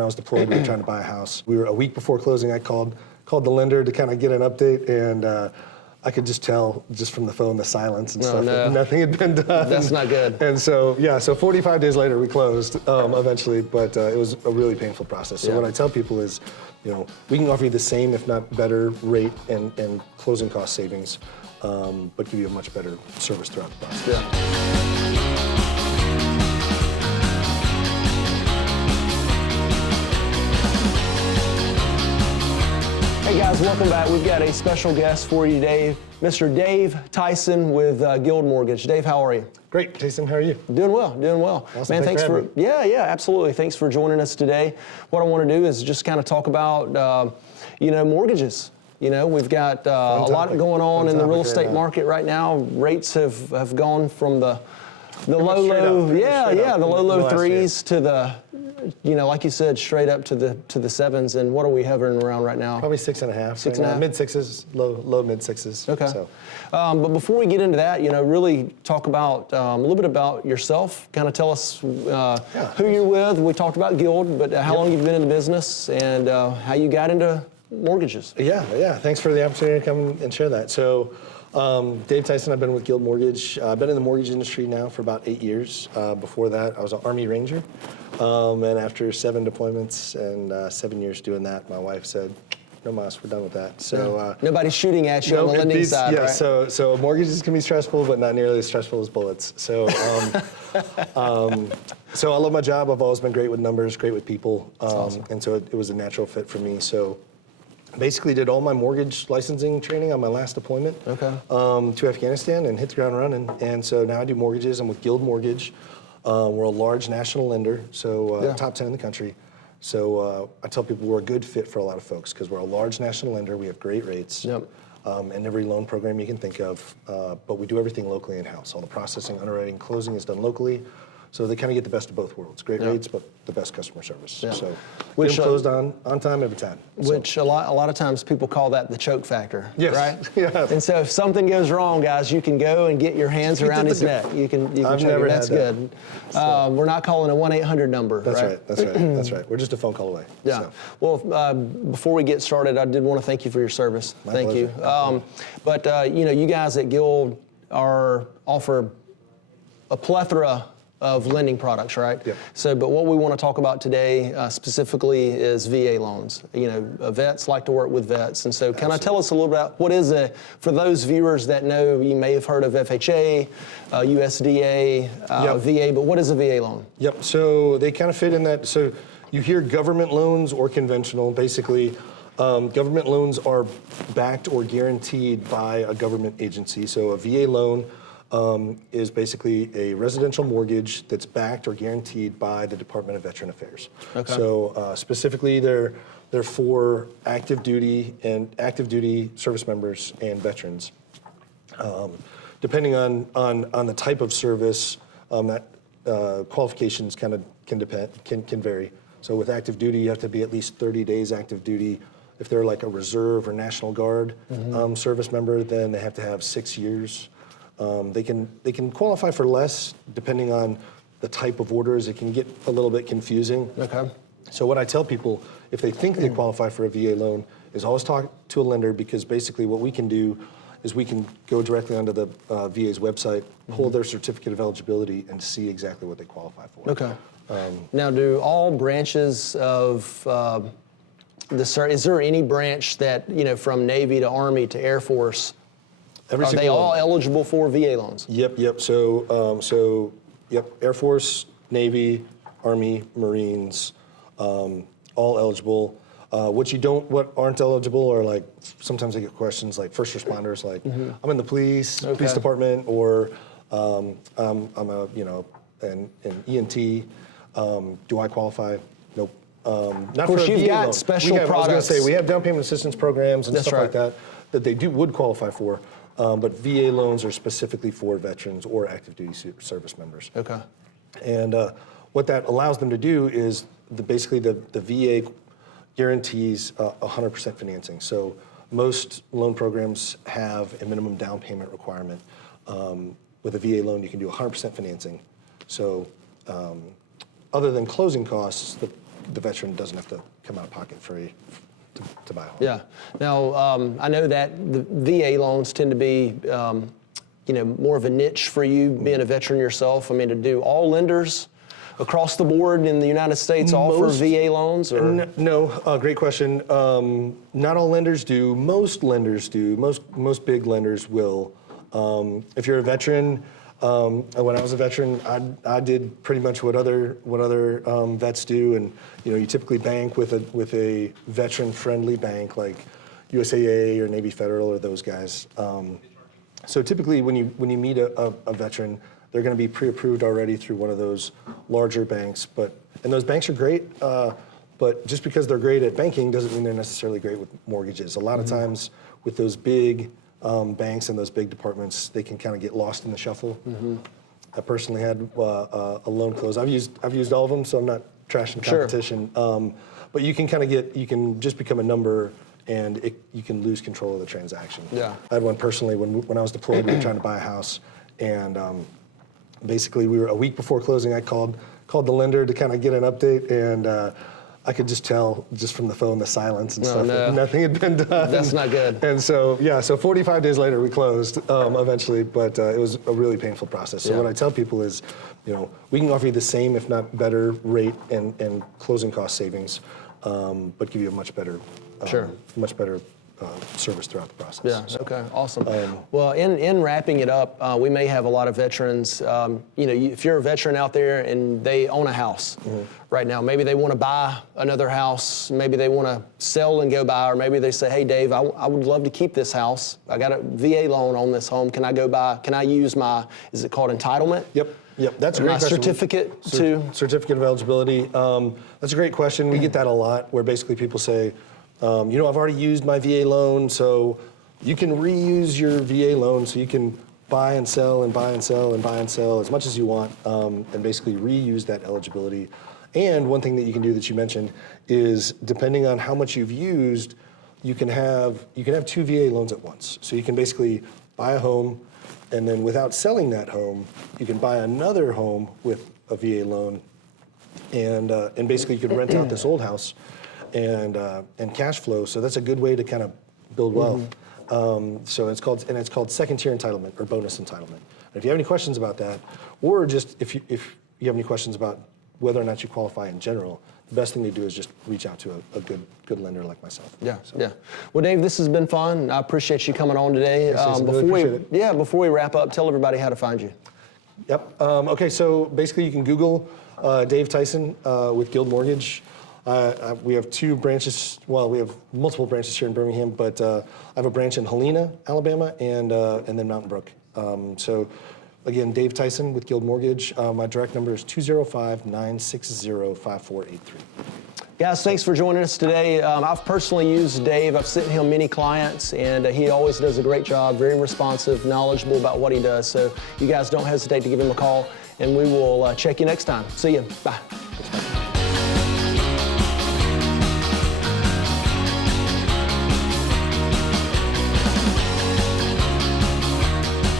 when I was deployed, we were trying to buy a house. We were a week before closing. I called the lender to kind of get an update, and I could just tell just from the phone, the silence and stuff, that nothing had been done. That's not good. And so, so 45 days later, we closed eventually, but it was a really painful process. So what I tell people is, we can offer you the same, if not better, rate and closing cost savings, but give you a much better service throughout the process. Hey guys, welcome back. We've got a special guest for you today, Mr. Dave Tyson with Guild Mortgage. Dave, how are you? Great, Tyson, how are you? Doing well, doing well. Awesome. Man, thanks for absolutely. Thanks for joining us today. What I want to do is just kind of talk about, mortgages. We've got a lot going on in the real estate market right now. Rates have gone from the low threes to the, like you said, straight up to the sevens. And what are we hovering around right now? Probably 6.5. 6.5. Mid sixes, low mid sixes. Okay. So. But before we get into that, really talk about a little bit about yourself. Kind of tell us who you're with. We talked about Guild, but how long you've been in the business and how you got into mortgages. Yeah. Thanks for the opportunity to come and share that. So, Dave Tyson, I've been with Guild Mortgage. I've been in the mortgage industry now for about 8 years. Before that, I was an Army Ranger. And after 7 deployments and 7 years doing that, my wife said, no mas, we're done with that. So nobody's shooting at you on the lending side, right? So mortgages can be stressful, but not nearly as stressful as bullets. So, so I love my job. I've always been great with numbers, great with people. Awesome. And so it was a natural fit for me. So basically did all my mortgage licensing training on my last deployment to Afghanistan and hit the ground running. And so now I do mortgages. I'm with Guild Mortgage. We're a large national lender, so top 10 in the country. So I tell people we're a good fit for a lot of folks because we're a large national lender. We have great rates and every loan program you can think of. But we do everything locally in-house. All the processing, underwriting, closing is done locally. So they kind of get the best of both worlds. Great rates, but the best customer service. So which closed on time every time. Which a lot of times people call that the choke factor, right? And so if something goes wrong, guys, you can go and get your hands around his neck. You can choke him. That's good. We're not calling a 1-800 number. That's right. We're just a phone call away. Yeah. So. Well, before we get started, I did want to thank you for your service. Thank you. But you guys at Guild offer a plethora of lending products, right? Yep. So, but what we want to talk about today specifically is VA loans. Vets like to work with vets, and so can I tell us a little about what is for those viewers that know, you may have heard of FHA, USDA, VA, but what is a VA loan? Yep. So they kind of fit in that. So you hear government loans or conventional. Basically, government loans are backed or guaranteed by a government agency. So a VA loan is basically a residential mortgage that's backed or guaranteed by the Department of Veteran Affairs. Okay. So specifically, they're for active duty service members and veterans. Depending on the type of service, that qualifications kind of can vary. So with active duty, you have to be at least 30 days active duty. If they're like a reserve or National Guard service member, then they have to have 6 years. They can qualify for less depending on the type of orders. It can get a little bit confusing. Okay. So what I tell people, if they think they qualify for a VA loan, is always talk to a lender, because basically what we can do is we can go directly onto the VA's website, pull their certificate of eligibility, and see exactly what they qualify for. Okay. Now, do all branches of is there any branch that, from Navy to Army to Air Force, are they all eligible for VA loans? Yep. So, Air Force, Navy, Army, Marines, all eligible. What aren't eligible are, like, sometimes I get questions like first responders, like I'm in the police department, or I'm an EMT. Do I qualify? Nope. Not of course, for a you've VA got loan. special products. I was going to say, we have down payment assistance programs and stuff like that they would qualify for. But VA loans are specifically for veterans or active duty service members. Okay. And what that allows them to do is basically the VA guarantees 100% financing. So most loan programs have a minimum down payment requirement. With a VA loan, you can do 100% financing. So other than closing costs, the veteran doesn't have to come out of pocket to buy a home. Yeah. Now, I know that the VA loans tend to be, more of a niche for you, being a veteran yourself. I mean, do all lenders across the board in the United States offer VA loans? Or? No, great question. Not all lenders do. Most lenders do. Most big lenders will. If you're a veteran, when I was a veteran, I did pretty much what other vets do, and you typically bank with a veteran-friendly bank like USAA or Navy Federal or those guys. So typically, when you meet a veteran, they're going to be pre-approved already through one of those larger banks. And those banks are great, but just because they're great at banking doesn't mean they're necessarily great with mortgages. A lot of times with those big banks and those big departments, they can kind of get lost in the shuffle. I personally had a loan close. I've used all of them, so I'm not trashing competition. Sure. But you can you can just become a number, and you can lose control of the transaction. Yeah. I had one personally when I was deployed. We were trying to buy a house, and basically we were a week before closing. I called the lender to kind of get an update, and I could just tell just from the phone, the silence and stuff, that nothing had been done. That's not good. And so 45 days later we closed eventually, but it was a really painful process. So what I tell people is, we can offer you the same, if not better, rate and closing cost savings, but give you a much better service throughout the process. Yeah. So, okay. Awesome. Well, in wrapping it up, we may have a lot of veterans. If you're a veteran out there and they own a house right now, maybe they want to buy another house, maybe they want to sell and go buy, or maybe they say, "Hey, Dave, I would love to keep this house. I got a VA loan on this home. Can I go buy? Can I use my? Is it called entitlement? Yep. That's a great question. Certificate Certificate of eligibility. That's a great question. We get that a lot, where basically people say, I've already used my VA loan, so you can reuse your VA loan, so you can buy and sell and buy and sell and buy and sell as much as you want, and basically reuse that eligibility. And one thing that you can do that you mentioned is, depending on how much you've used, you can have 2 VA loans at once. So you can basically buy a home, and then without selling that home, you can buy another home with a VA loan, and basically you can rent out this old house and cash flow. So that's a good way to kind of build wealth. So it's called second tier entitlement or bonus entitlement. And if you have any questions about that, or just if you have any questions about whether or not you qualify in general, the best thing to do is just reach out to a good lender like myself. Yeah. Well, Dave, this has been fun. I appreciate you coming on today. Before we wrap up, tell everybody how to find you. Yep. Okay. So basically, you can Google Dave Tyson with Guild Mortgage. We have 2 branches. Well, we have multiple branches here in Birmingham, but I have a branch in Helena, Alabama, and then Mountain Brook. So again, Dave Tyson with Guild Mortgage. My direct number is 205-960-5483. Guys, thanks for joining us today. I've personally used Dave. I've sent him many clients, and he always does a great job, very responsive, knowledgeable about what he does. So you guys don't hesitate to give him a call, and we will check you next time. See you. Bye.